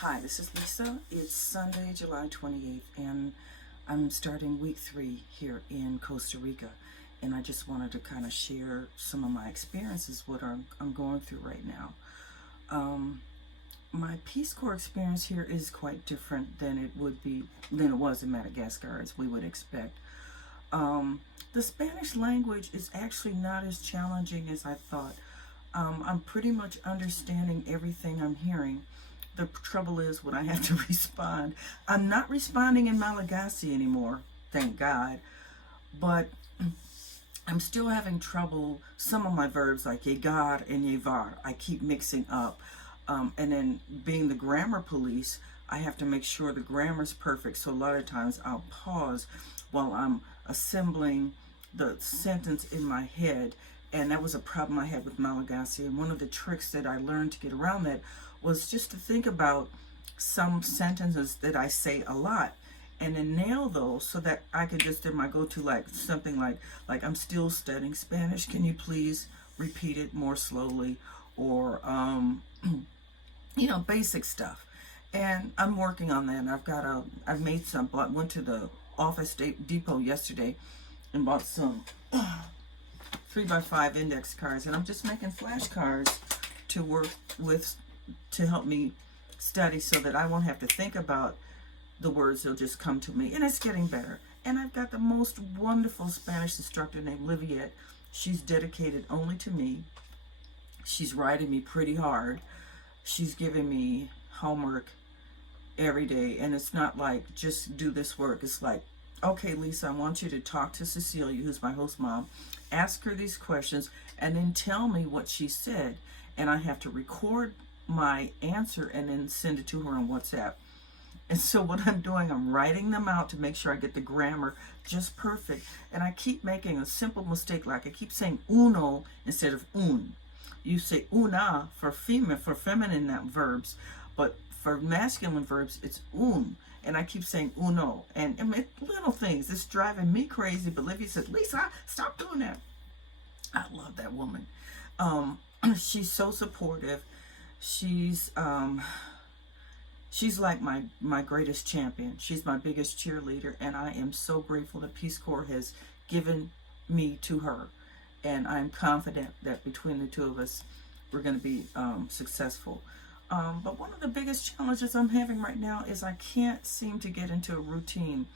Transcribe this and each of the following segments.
Hi, this is Lisa. It's Sunday, July 28th, and I'm starting week 3 here in Costa Rica. And I just wanted to kind of share some of my experiences, what I'm going through right now. My Peace Corps experience here is quite different than it was in Madagascar, as we would expect. The Spanish language is actually not as challenging as I thought. I'm pretty much understanding everything I'm hearing. The trouble is when I have to respond, I'm not responding in Malagasy anymore, thank God, but I'm still having trouble. Some of my verbs like yegar and yevar, I keep mixing up. And then being the grammar police, I have to make sure the grammar's perfect. So a lot of times I'll pause while I'm assembling the sentence in my head. And that was a problem I had with Malagasy. And one of the tricks that I learned to get around that was just to think about some sentences that I say a lot and then nail those so that I could just in my go-to, like something like I'm still studying Spanish. Can you please repeat it more slowly? Or basic stuff. And I'm working on that. And I've made some. I went to the Office Depot yesterday and bought some 3x5 index cards, and I'm just making flashcards to work with to help me study so that I won't have to think about the words. They'll just come to me, and it's getting better. And I've got the most wonderful Spanish instructor named Liviette. She's dedicated only to me. She's riding me pretty hard. She's giving me homework every day, and it's not like just do this work. It's like, okay, Lisa, I want you to talk to Cecilia, who's my host mom, ask her these questions, and then tell me what she said. And I have to record my answer and then send it to her on WhatsApp. And so what I'm doing, I'm writing them out to make sure I get the grammar just perfect. And I keep making a simple mistake, like I keep saying uno instead of un. You say una for feminine verbs, but for masculine verbs, it's un. And I keep saying uno. And little things, it's driving me crazy. But Livy said, Lisa, stop doing that. I love that woman. She's so supportive. She's like my greatest champion. She's my biggest cheerleader. And I am so grateful that Peace Corps has given me to her. And I'm confident that between the two of us, we're going to be successful. But one of the biggest challenges I'm having right now is I can't seem to get into a routine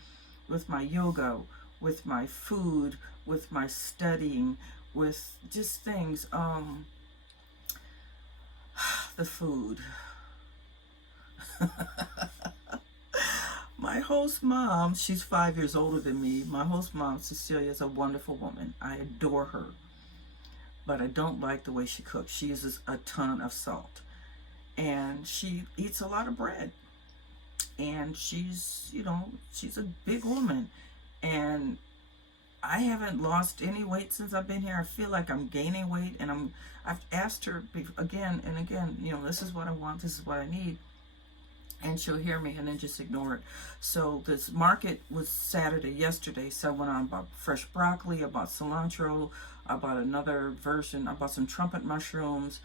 with my yoga, with my food, with my studying, with just things. The food. My host mom, she's 5 years older than me. My host mom, Cecilia, is a wonderful woman. I adore her. But I don't like the way she cooks. She uses a ton of salt. And she eats a lot of bread. And she's a big woman. And I haven't lost any weight since I've been here. I feel like I'm gaining weight. And I've asked her again and again, this is what I want, this is what I need. And she'll hear me and then just ignore it. So this market was Saturday, yesterday. So I went on and bought fresh broccoli, I bought cilantro, I bought another version, I bought some trumpet mushrooms.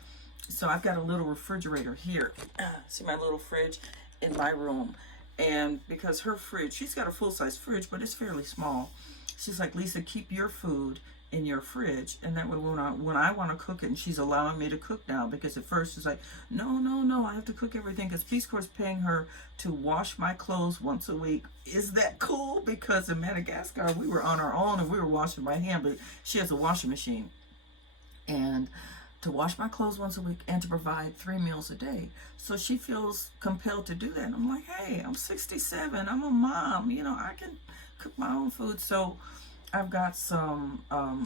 So I've got a little refrigerator here. See my little fridge in my room. And because her fridge, she's got a full-size fridge, but it's fairly small. She's like, Lisa, keep your food in your fridge, and that way when I want to cook it, and she's allowing me to cook now, because at first it's like, no, I have to cook everything, because Peace Corps is paying her to wash my clothes once a week. Is that cool? Because in Madagascar, we were on our own, and we were washing by hand, but she has a washing machine. And to wash my clothes once a week and to provide 3 meals a day. So she feels compelled to do that. And I'm like, hey, I'm 67. I'm a mom. I can cook my own food. So I've got some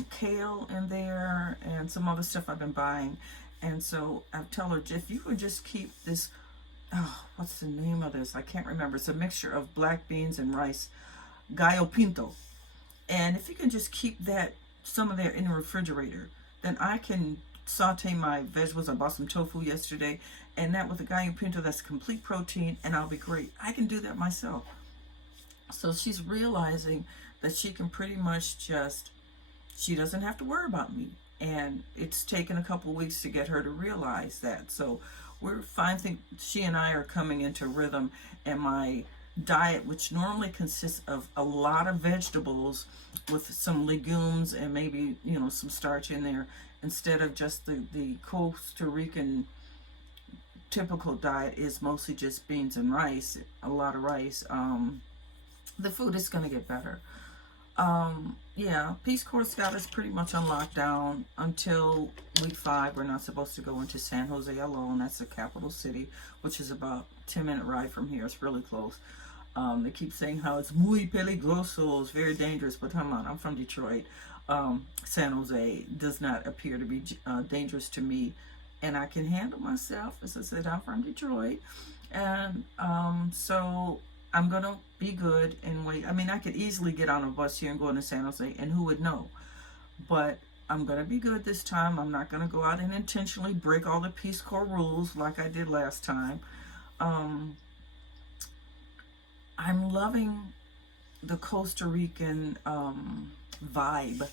kale in there and some other stuff I've been buying. And so I tell her, if you would just keep this, what's the name of this? I can't remember. It's a mixture of black beans and rice, gallo pinto. And if you can just keep some of that in the refrigerator, then I can saute my vegetables. I bought some tofu yesterday, and that with the gallo pinto, that's complete protein, and I'll be great. I can do that myself. So she's realizing that she can pretty much she doesn't have to worry about me. And it's taken a couple of weeks to get her to realize that. So we're fine. Think she and I are coming into rhythm, and my diet, which normally consists of a lot of vegetables with some legumes and maybe, you know, some starch in there, instead of just the Costa Rican typical diet is mostly just beans and rice, a lot of rice. The food is going to get better. Yeah, Peace Corps got us pretty much on lockdown until week 5. We're not supposed to go into San Jose alone. That's the capital city, which is about 10-minute ride from here. It's really close. They keep saying how it's muy peligroso, it's very dangerous, but come on, I'm from Detroit. San Jose does not appear to be dangerous to me, and I can handle myself. As I said, I'm from Detroit, and so I'm gonna be good and wait. I mean, I could easily get on a bus here and go into San Jose, and who would know? But I'm gonna be good this time. I'm not gonna go out and intentionally break all the Peace Corps rules like I did last time. I'm loving the Costa Rican vibe,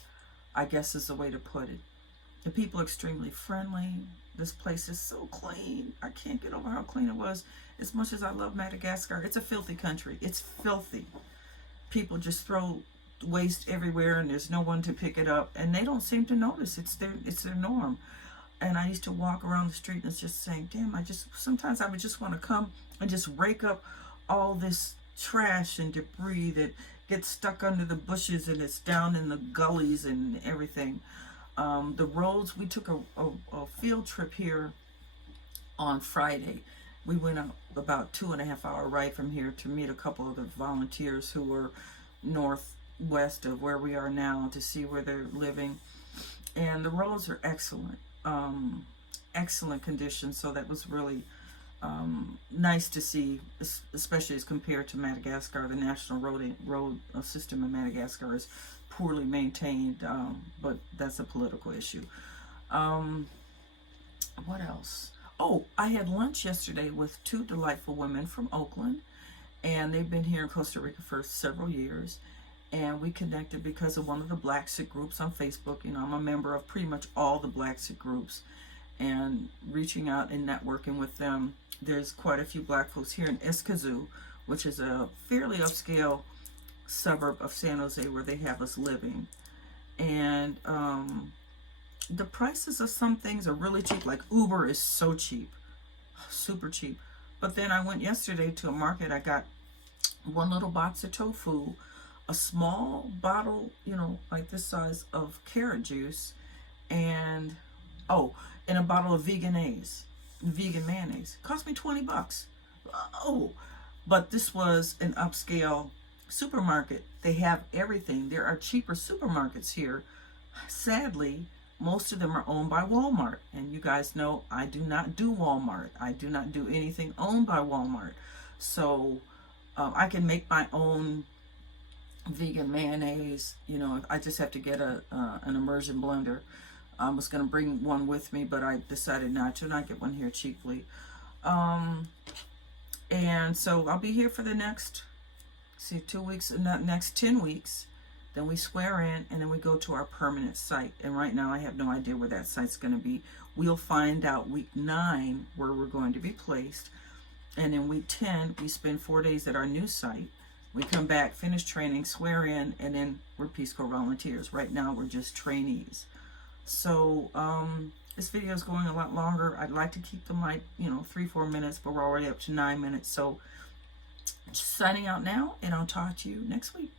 I guess is the way to put it. The people are extremely friendly. This place is so clean. I can't get over how clean it was. As much as I love Madagascar, it's a filthy country. It's filthy. People just throw waste everywhere and there's no one to pick it up, and they don't seem to notice. It's their norm. And I used to walk around the street and it's just saying, damn, sometimes I would just want to come and just rake up all this trash and debris that gets stuck under the bushes and it's down in the gullies and everything. The roads, we took a field trip here on Friday. We went about 2.5-hour ride from here to meet a couple of the volunteers who were northwest of where we are now to see where they're living. And the roads are excellent, excellent condition. So that was really nice to see, especially as compared to Madagascar. The national road system in Madagascar is poorly maintained, but that's a political issue. What else? Oh, I had lunch yesterday with 2 delightful women from Oakland, and they've been here in Costa Rica for several years, and we connected because of one of the Black Sick groups on Facebook. You know, I'm a member of pretty much all the Black Sick groups, and reaching out and networking with them. There's quite a few Black folks here in Escazú, which is a fairly upscale suburb of San Jose where they have us living. And the prices of some things are really cheap. Like Uber is so cheap, super cheap. But then I went yesterday to a market. I got 1 little box of tofu, a small bottle, you know, like this size of carrot juice, and and a bottle of vegan mayonnaise. Cost me $20. Oh, but this was an upscale supermarket. They have everything. There are cheaper supermarkets here. Sadly, most of them are owned by Walmart, and you guys know I do not do Walmart. I do not do anything owned by Walmart. So I can make my own vegan mayonnaise. You know, I just have to get an immersion blender. I was going to bring one with me, but I decided not to, and I get one here cheaply. And so I'll be here for the next 2 weeks, next 10 weeks. Then we swear in, and then we go to our permanent site. And right now I have no idea where that site's going to be. We'll find out week 9 where we're going to be placed. And in week 10, we spend 4 days at our new site. We come back, finish training, swear in, and then we're Peace Corps volunteers. Right now we're just trainees. So this video is going a lot longer. I'd like to keep them like, 3-4 minutes, but we're already up to 9 minutes. So just signing out now, and I'll talk to you next week.